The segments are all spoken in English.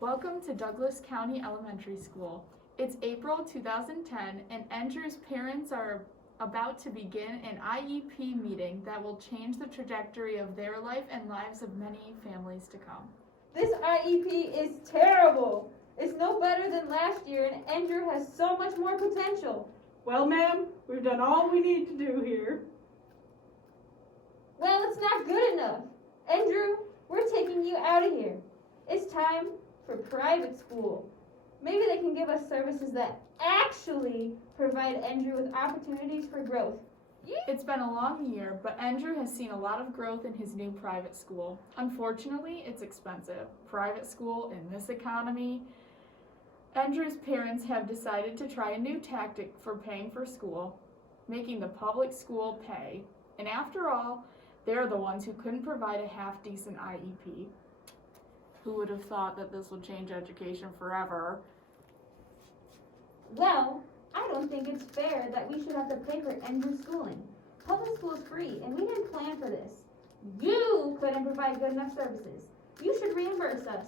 Welcome to Douglas County Elementary School. It's April 2010 and Endrew's parents are about to begin an IEP meeting that will change the trajectory of their life and lives of many families to come. This IEP is terrible. It's no better than last year and Endrew has so much more potential. Well, ma'am, we've done all we need to do here. Well, it's not good enough. Endrew, we're taking you out of here. It's time for private school. Maybe they can give us services that actually provide Endrew with opportunities for growth. It's been a long year, but Endrew has seen a lot of growth in his new private school. Unfortunately, it's expensive. Private school in this economy. Endrew's parents have decided to try a new tactic for paying for school, making the public school pay. And after all, they're the ones who couldn't provide a half-decent IEP. Who would have thought that this would change education forever? Well, I don't think it's fair that we should have to pay for Endrew's schooling. Public school is free, and we didn't plan for this. You couldn't provide good enough services. You should reimburse us.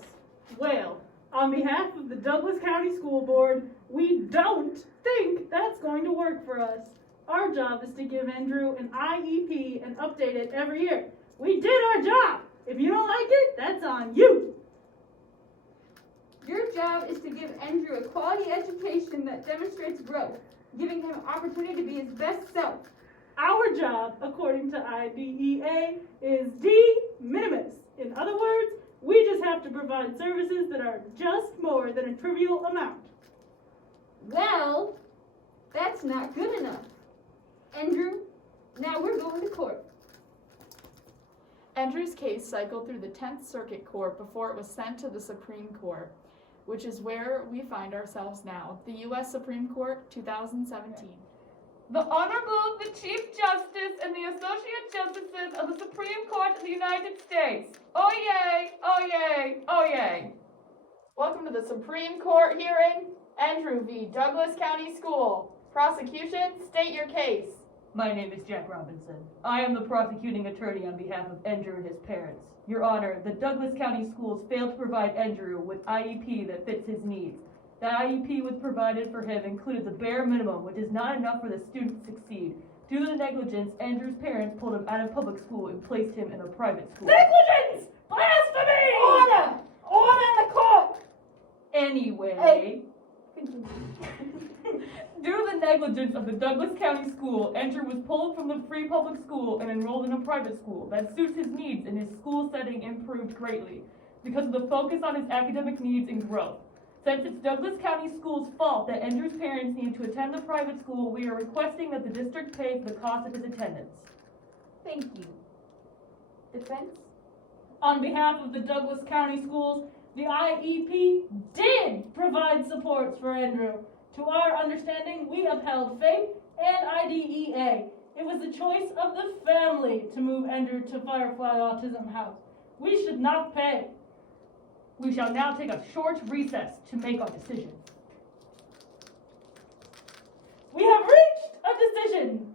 Well, on behalf of the Douglas County School Board, we don't think that's going to work for us. Our job is to give Endrew an IEP and update it every year. We did our job. If you don't like it, that's on you. Your job is to give Endrew a quality education that demonstrates growth, giving him opportunity to be his best self. Our job, according to IDEA, is de minimis. In other words, we just have to provide services that are just more than a trivial amount. Well, that's not good enough. Endrew, now we're going to court. Endrew's case cycled through the 10th Circuit Court before it was sent to the Supreme Court, which is where we find ourselves now, the U.S. Supreme Court, 2017. The Honorable, the Chief Justice, and the Associate Justices of the Supreme Court of the United States. Oyez! Oyez! Oyez! Welcome to the Supreme Court hearing. Endrew v. Douglas County School. Prosecution, state your case. My name is Jack Robinson. I am the prosecuting attorney on behalf of Endrew and his parents. Your Honor, the Douglas County Schools failed to provide Endrew with IEP that fits his needs. The IEP was provided for him included the bare minimum, which is not enough for the student to succeed. Due to the negligence, Endrew's parents pulled him out of public school and placed him in a private school. Negligence! Blasphemy! Order! Order in the court! Anyway, due to the negligence of the Douglas County School, Endrew was pulled from the free public school and enrolled in a private school that suits his needs, and his school setting improved greatly because of the focus on his academic needs and growth. Since it's Douglas County School's fault that Endrew's parents need to attend the private school, we are requesting that the district pay for the cost of his attendance. Thank you. Defense? On behalf of the Douglas County Schools, the IEP did provide supports for Endrew. To our understanding, we upheld FAPE and IDEA. It was the choice of the family to move Endrew to Firefly Autism House. We should not pay. We shall now take a short recess to make our decision. We have reached a decision.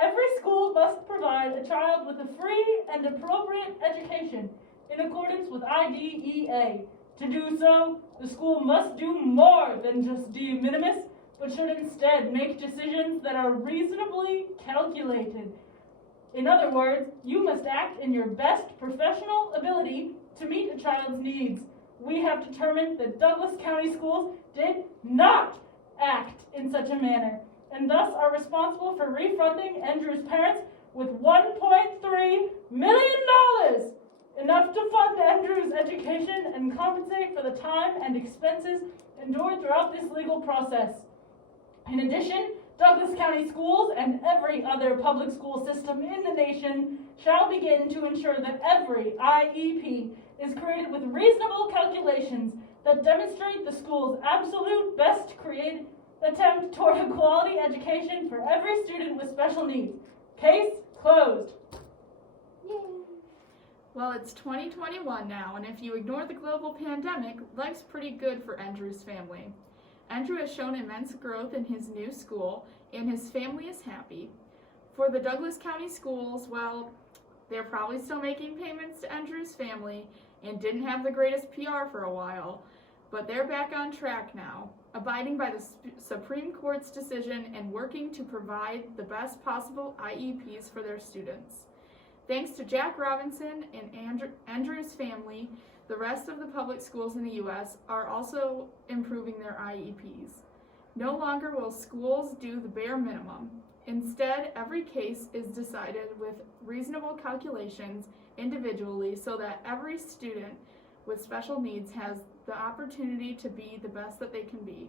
Every school must provide a child with a free and appropriate education in accordance with IDEA. To do so, the school must do more than just de minimis, but should instead make decisions that are reasonably calculated. In other words, you must act in your best professional ability to meet a child's needs. We have determined that Douglas County Schools did not act in such a manner, and thus are responsible for refunding Endrew's parents with $1.3 million, enough to fund Endrew's education and compensate for the time and expenses endured throughout this legal process. In addition, Douglas County Schools and every other public school system in the nation shall begin to ensure that every IEP is created with reasonable calculations that demonstrate the school's absolute best created attempt toward a quality education for every student with special needs. Case closed. Yay! Well, it's 2021 now, and if you ignore the global pandemic, life's pretty good for Endrew's family. Endrew has shown immense growth in his new school, and his family is happy. For the Douglas County Schools, well, they're probably still making payments to Endrew's family and didn't have the greatest PR for a while. but they're back on track now, abiding by the Supreme Court's decision and working to provide the best possible IEPs for their students. Thanks to Jack Robinson and Endrew's family, the rest of the public schools in the U.S. are also improving their IEPs. No longer will schools do the bare minimum. Instead, every case is decided with reasonable calculations individually so that every student with special needs has the opportunity to be the best that they can be.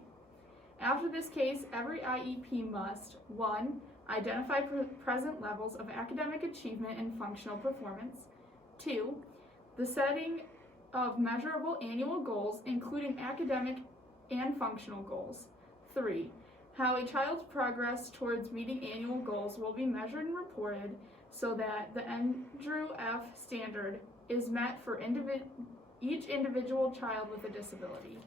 After this case, every IEP must 1. Identify present levels of academic achievement and functional performance. 2. The setting of measurable annual goals, including academic and functional goals. 3. How a child's progress towards meeting annual goals will be measured and reported so that the Endrew F standard is met for each individual child with a disability.